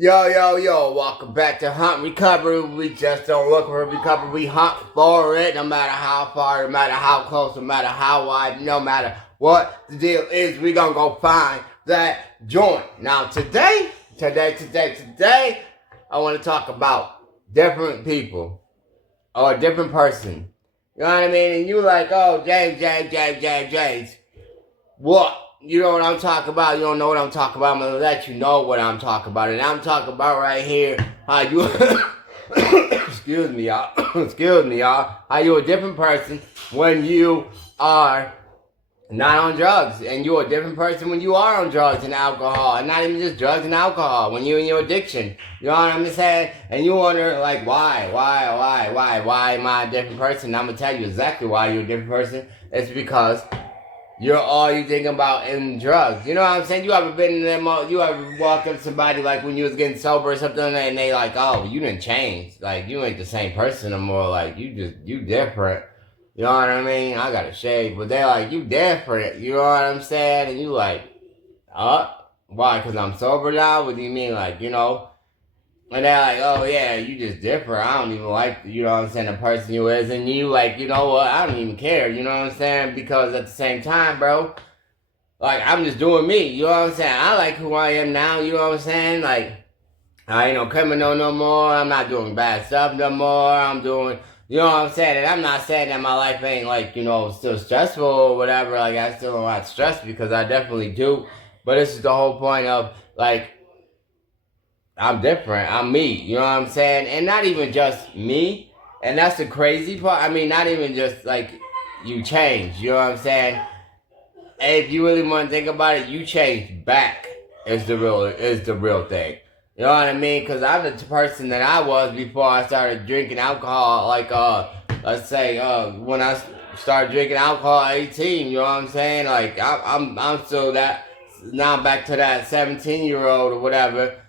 Yo, welcome back to Hunt Recovery. We just don't look for recovery, we hunt for it, no matter how far, no matter how close, no matter how wide, no matter what the deal is, we gonna go find that joint. Now today, I wanna talk about different people or a different person. You know what I mean? And you like, oh, James. What? You know what I'm talking about? You don't know what I'm talking about? I'm gonna let you know what I'm talking about. And I'm talking about right here how you excuse me, y'all. Excuse me, y'all. How you a different person when you are not on drugs, and you're a different person when you are on drugs and alcohol, and not even just drugs and alcohol. When you're in your addiction, you know what I'm saying? And you wonder like, why am I a different person? And I'm gonna tell you exactly why you're a different person. It's because you're all you think about in drugs. You know what I'm saying? You ever been in them? You ever walked up to somebody like when you was getting sober or something, and they like, oh, you didn't change. Like you ain't the same person no more. Like you different. You know what I mean? I got a shave, but they're like, you different. You know what I'm saying? And you like, why? Cause I'm sober now. What do you mean? Like, you know? And they're like, oh yeah, you just different. I don't even like, you know what I'm saying, the person you is. And you like, you know what, I don't even care, you know what I'm saying? Because at the same time, bro, like, I'm just doing me, you know what I'm saying? I like who I am now, you know what I'm saying? Like, I ain't no criminal no more. I'm not doing bad stuff no more. I'm doing, you know what I'm saying? And I'm not saying that my life ain't like, you know, still stressful or whatever. Like, I still don't have stress because I definitely do. But this is the whole point of, like, I'm different. I'm me. You know what I'm saying? And not even just me. And that's the crazy part. I mean, not even just like you change. You know what I'm saying? Hey, if you really want to think about it, you change back is the real thing. You know what I mean? Because I'm the person that I was before I started drinking alcohol. Like let's say when I started drinking alcohol at 18. You know what I'm saying? Like I'm still that now I'm back to that 17-year-old or whatever.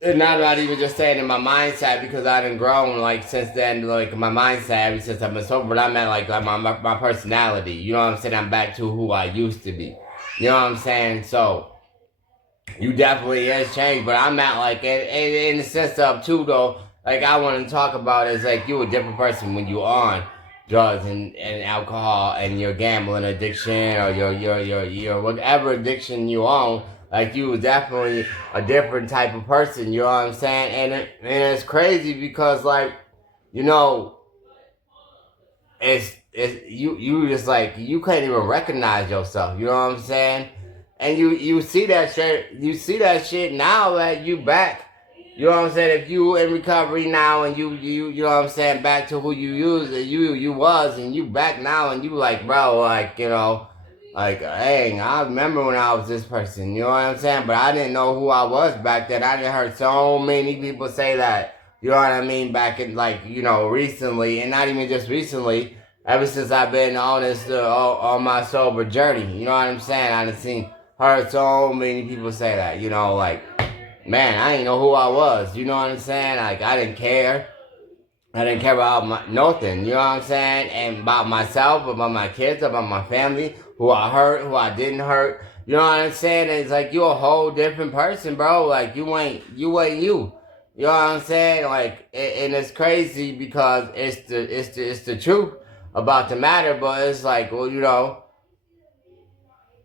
And I'm not even just saying in my mindset because I done grown like since then, like my mindset ever since I've been sober, but I meant like my personality. You know what I'm saying? I'm back to who I used to be. You know what I'm saying? So you definitely has changed, but I'm not like in the sense of too though. Like I want to talk about is like you a different person when you on drugs and alcohol and your gambling addiction or your whatever addiction you own. Like you was definitely a different type of person. You know what I'm saying? And it's crazy because like you know it's you just like you can't even recognize yourself. You know what I'm saying? And you see that shit. You see that shit now that you back. You know what I'm saying? If you in recovery now and you know what I'm saying, back to who you used you was and you back now and you like bro like you know like hey I remember when I was this person. You know what I'm saying? But I didn't know who I was back then. I didn't heard so many people say that. You know what I mean? Back in like you know recently and not even just recently. Ever since I've been on this on my sober journey. You know what I'm saying? I done seen heard so many people say that. You know like man, I didn't know who I was. You know what I'm saying? Like I didn't care. I didn't care about nothing. You know what I'm saying? And about myself, about my kids, about my family, who I hurt, who I didn't hurt. You know what I'm saying? And it's like you a whole different person, bro. Like you ain't you. You know what I'm saying? Like and it's crazy because it's the truth about the matter, but it's like well, you know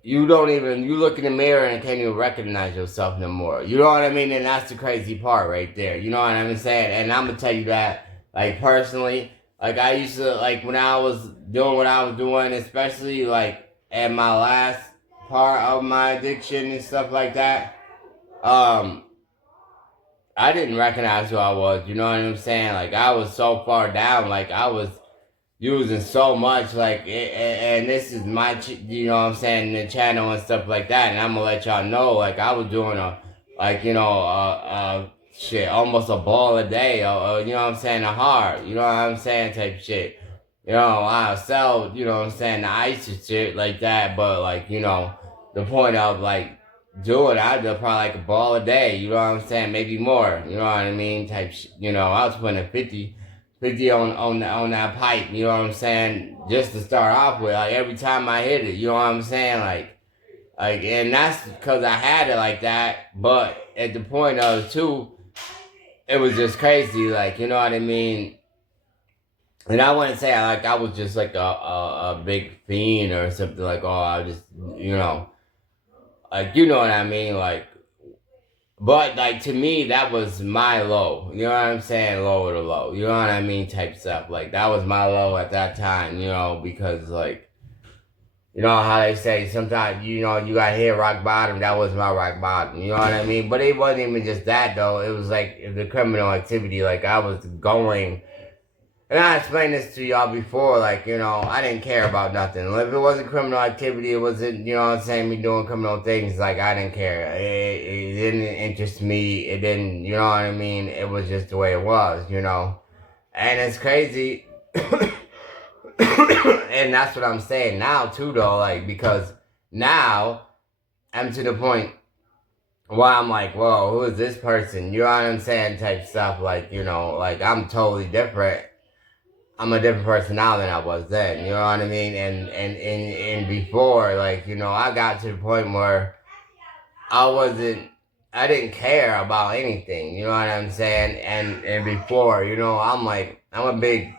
you don't even you look in the mirror and can't even recognize yourself no more. You know what I mean? And that's the crazy part right there. You know what I'm saying? And I'm gonna tell you that, like personally, like I used to like when I was doing what I was doing, especially like at my last part of my addiction and stuff like that. Um, I didn't recognize who I was. You know what I'm saying? Like I was so far down. Like I was using so much like and this is my you know what I'm saying the channel and stuff like that and I'm gonna let y'all know like I was doing a like you know shit almost a ball a day you know what I'm saying a hard you know what I'm saying type shit you know I sell you know what I'm saying the ice and shit like that but like you know the point of like doing I do probably like a ball a day you know what I'm saying maybe more you know what I mean type you know I was putting a 50 on that pipe, you know what I'm saying? Just to start off with, like every time I hit it, you know what I'm saying? Like and that's because I had it like that. But at the point of too, it was just crazy, like, you know what I mean? And I wouldn't say like I was just like a big fiend or something like, oh, I just, you know, like, you know what I mean? Like, but like to me, that was my low. You know what I'm saying? Low of the low. You know what I mean? Type stuff. Like that was my low at that time. You know, because like, you know how they say sometimes, you know, you got hit rock bottom. That was my rock bottom. You know what I mean? But it wasn't even just that though. It was like the criminal activity. Like I was going. And I explained this to y'all before, like, you know, I didn't care about nothing. If it wasn't criminal activity, it wasn't, you know what I'm saying, me doing criminal things, like, I didn't care. It didn't interest me. It didn't, you know what I mean? It was just the way it was, you know? And it's crazy. And that's what I'm saying now, too, though, like, because now I'm to the point where I'm like, whoa, who is this person? You know what I'm saying? Type stuff, like, you know, like, I'm totally different. I'm a different person now than I was then, you know what I mean? And before, like, you know, I got to the point where I didn't care about anything, you know what I'm saying? And before, you know, I'm a big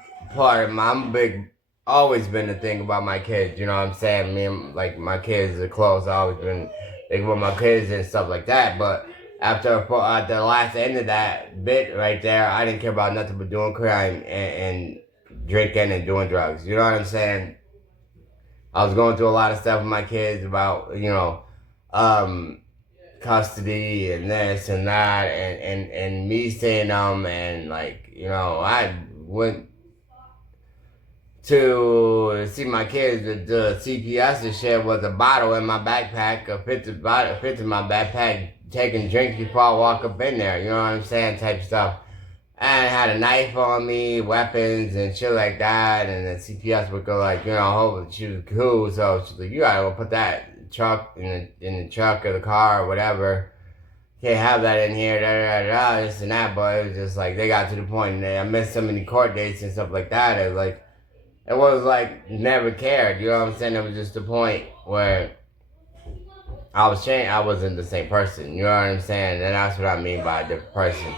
always been the thing about my kids, you know what I'm saying? Me and, like, my kids are close, I've always been thinking about my kids and stuff like that, but after the last end of that bit right there, I didn't care about nothing but doing crime and drinking and doing drugs. You know what I'm saying? I was going through a lot of stuff with my kids about, you know, custody and this and that and me seeing them and, like, you know, I went to see my kids at the CPS and shit with a bottle in my backpack, a fifth in my backpack, taking drinks before I walk up in there, you know what I'm saying, type stuff. And I had a knife on me, weapons and shit like that, and the CPS would go like, you know, hope she was cool, so she's like, you gotta go put that truck in the truck or the car or whatever. Can't have that in here, this and that, but it was just like, they got to the point, and I missed so many court dates and stuff like that, it was like, never cared, you know what I'm saying? It was just the point where I was changed, I wasn't the same person, you know what I'm saying? And that's what I mean by a different person.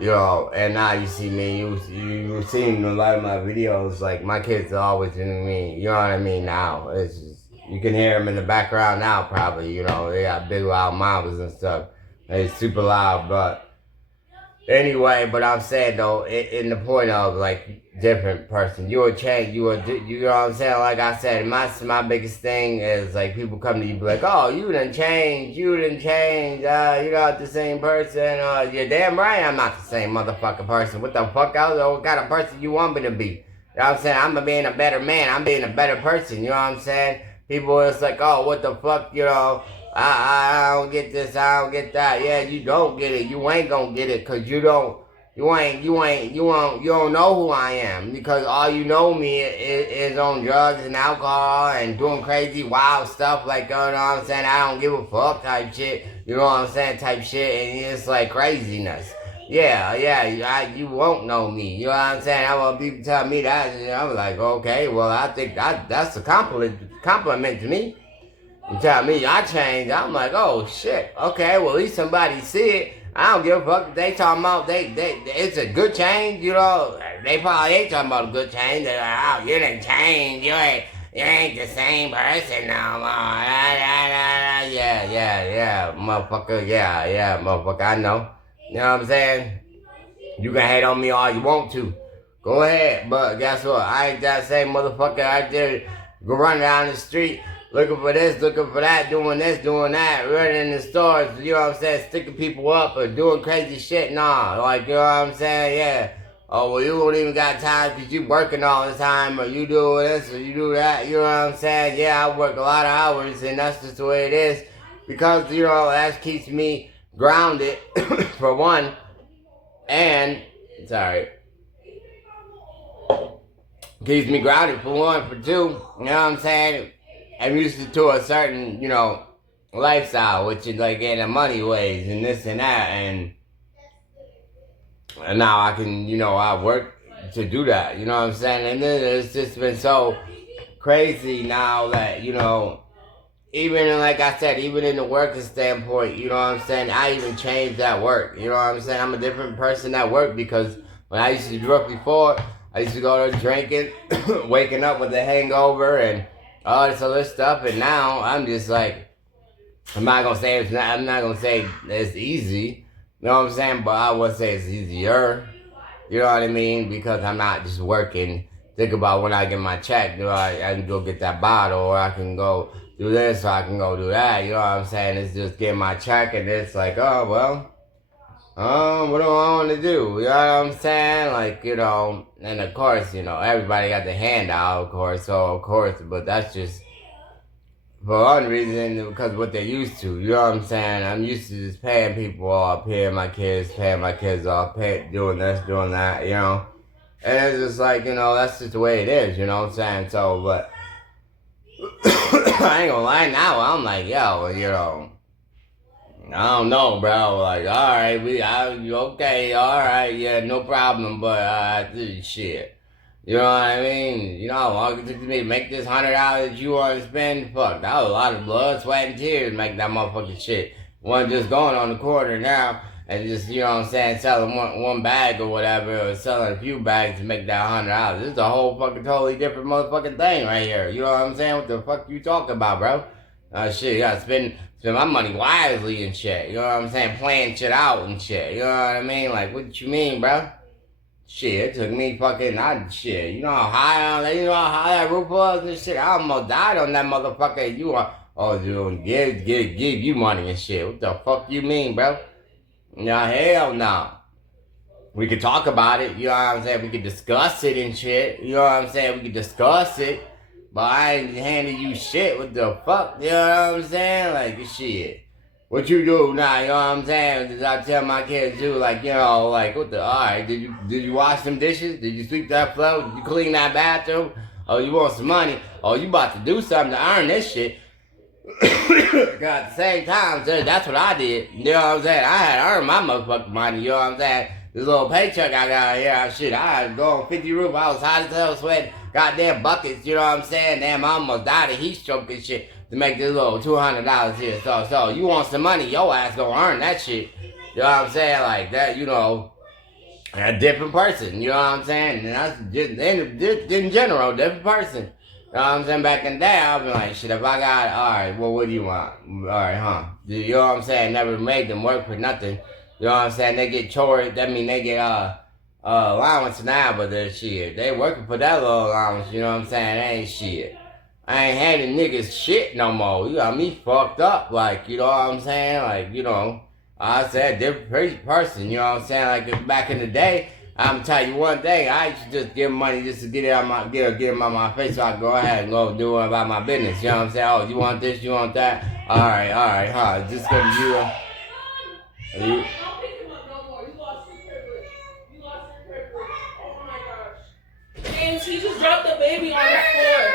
You know, and now you see me, you've seen a lot of my videos, like, my kids are always in me, you know what I mean, now. It's just, you can hear them in the background now, probably, you know, they got big loud mouths and stuff. They're super loud, but anyway, but I'm saying, though, in the point of, like, different person, you will change, you know what I'm saying? Like I said, my biggest thing is, like, people come to you, be like, oh, you done changed, you're not the same person, you're damn right I'm not the same motherfucking person. What the fuck else? What kind of person you want me to be? You know what I'm saying? I'm being a better man, I'm being a better person, you know what I'm saying? People is like, oh, what the fuck, you know, I don't get this, I don't get that. Yeah, you don't get it. You ain't gonna get it because you don't know who I am, because all you know me is on drugs and alcohol and doing crazy wild stuff, like, you know what I'm saying, I don't give a fuck type shit, you know what I'm saying, type shit, and it's like craziness. Yeah, you won't know me, you know what I'm saying? I want people tell me that, and I'm like, okay, well, I think that's a compliment to me. You tell me I changed, I'm like, oh shit, okay, well, at least somebody see it. I don't give a fuck if they talking about it's a good change, you know. They probably ain't talking about a good change. They're like, oh, you didn't change, you ain't the same person no more. Yeah, motherfucker, yeah, motherfucker, I know. You know what I'm saying? You can hate on me all you want to. Go ahead, but guess what? I ain't that same motherfucker out there go run down the street looking for this, looking for that, doing this, doing that, running in the stores, you know what I'm saying, sticking people up or doing crazy shit. Nah, like, you know what I'm saying? Yeah. Oh, well, you don't even got time because you working all the time, or you do this, or you do that, you know what I'm saying? Yeah, I work a lot of hours, and that's just the way it is, because, you know, that keeps me grounded, for one, and, sorry, keeps me grounded, for one, for two, you know what I'm saying? I'm used to a certain, you know, lifestyle, which is like in the money ways and this and that, and now I can, you know, I work to do that, you know what I'm saying? And then it's just been so crazy now that, you know, even like I said, even in the working standpoint, you know what I'm saying? I even changed that work. You know what I'm saying? I'm a different person at work because when I used to drink before, I used to go to drinking, waking up with a hangover and all this other stuff. And now I'm just like, I'm not gonna say it's not. I'm not gonna say it's easy. You know what I'm saying? But I would say it's easier. You know what I mean? Because I'm not just working. Think about when I get my check. You know, I can go get that bottle, or I can go do this, or I can go do that. You know what I'm saying? It's just getting my check, and it's like, oh well, what do I want to do? You know what I'm saying? Like, you know, and of course, you know, everybody got the handout, of course. So of course, but that's just for one reason because what they're used to. You know what I'm saying? I'm used to just paying people off, paying my kids off, doing this, doing that. You know. And it's just like, you know, that's just the way it is, you know what I'm saying? So, but I ain't gonna lie now, I'm like, yo, you know, I don't know, bro. Like, alright, okay, alright, yeah, no problem, but, shit. You know what I mean? You know how long it took me to make this $100 that you want to spend? Fuck, that was a lot of blood, sweat, and tears to make that motherfucking shit. One just going on the corner now and just, you know what I'm saying, selling one bag or whatever, or selling a few bags to make that $100. This is a whole fucking totally different motherfucking thing right here. You know what I'm saying? What the fuck you talking about, bro? Shit, you gotta spend my money wisely and shit. You know what I'm saying? Playing shit out and shit. You know what I mean? Like, what you mean, bro? Shit, it took me fucking, shit, you know how high that roof was and shit? I almost died on that motherfucker. You are, oh, dude, give you money and shit. What the fuck you mean, bro? No, hell no. We could talk about it, you know what I'm saying? We could discuss it and shit, you know what I'm saying? We could discuss it, but I ain't handing you shit. What the fuck, you know what I'm saying? Like, shit. What you do now, you know what I'm saying? Did I tell my kids too, like, you know, like, what the, alright, did you wash some dishes? Did you sweep that floor? Did you clean that bathroom? Oh, you want some money? Oh, you about to do something to earn this shit. At the same time, that's what I did. You know what I'm saying? I had earned my motherfucking money, you know what I'm saying? This little paycheck I got here, shit, I had to go on 50 roof. I was hot as hell, sweating goddamn buckets, you know what I'm saying? Damn, I almost died of heat stroke and shit to make this little $200 here. So you want some money, your ass gonna earn that shit. You know what I'm saying? Like that, you know, a different person, you know what I'm saying? And that's just in general, different person. You know what I'm saying? Back in the day, I'll be like, shit, if I got, alright, well, what do you want? Alright, huh? You know what I'm saying? Never made them work for nothing. You know what I'm saying? They get chores, that mean they get, allowance now, but they're shit. They working for that little allowance, you know what I'm saying? They ain't shit. I ain't handing niggas shit no more. You got me fucked up, like, you know what I'm saying? Like, you know, I said different person, you know what I'm saying? Like, back in the day, I'm tell you one thing, I used to just give money just to get it out get them out my face so I can go ahead and go do it about my business, you know what I'm saying? Oh, you want this, you want that? Alright, huh? Just cause you James, he just dropped the baby on the floor.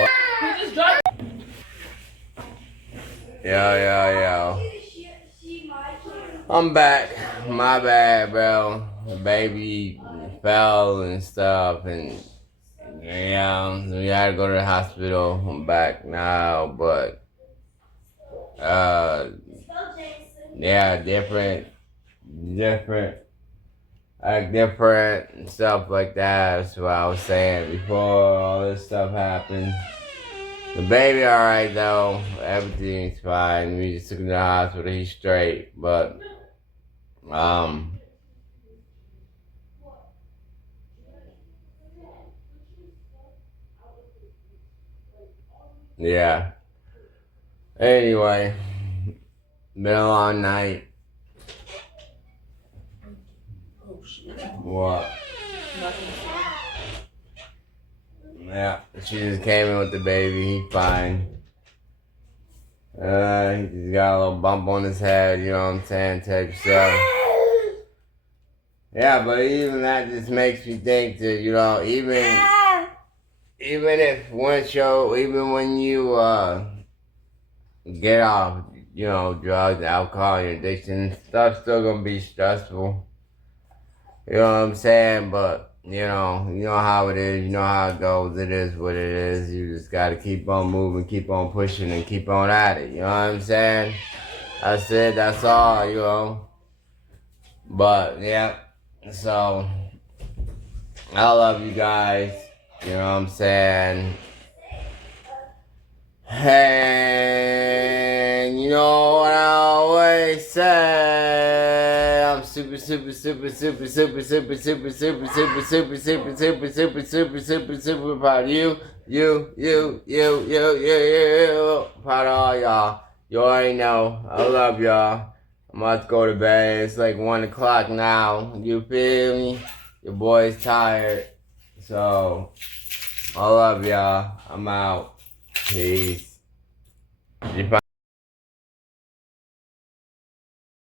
What? He just dropped. Yo. I'm back. My bad, bro. The baby fell and stuff, and yeah, we had to go to the hospital. I'm back now, but yeah, different and stuff like that. That's what I was saying before all this stuff happened. The baby alright though. Everything's fine. We just took him to the hospital. He's straight. But yeah. Anyway, been a long night. What? Yeah, she just came in with the baby. He's fine. He just got a little bump on his head, you know what I'm saying, type stuff. Yeah, but even that just makes me think that, you know, even when you get off, you know, drugs, alcohol, and addiction, stuff's still gonna be stressful. You know what I'm saying? But you know how it is, you know how it goes. It is what it is. You just gotta keep on moving, keep on pushing, and keep on at it. You know what I'm saying? That's it. That's all. You know. But yeah. So I love you guys. You know what I'm saying? And you know what I always say, I'm super proud of you. Proud of all y'all. You already know. I love y'all. I'm about to go to bed. It's like 1 o'clock now. You feel me? Your boy's tired. So I love y'all. I'm out. Peace. Did you find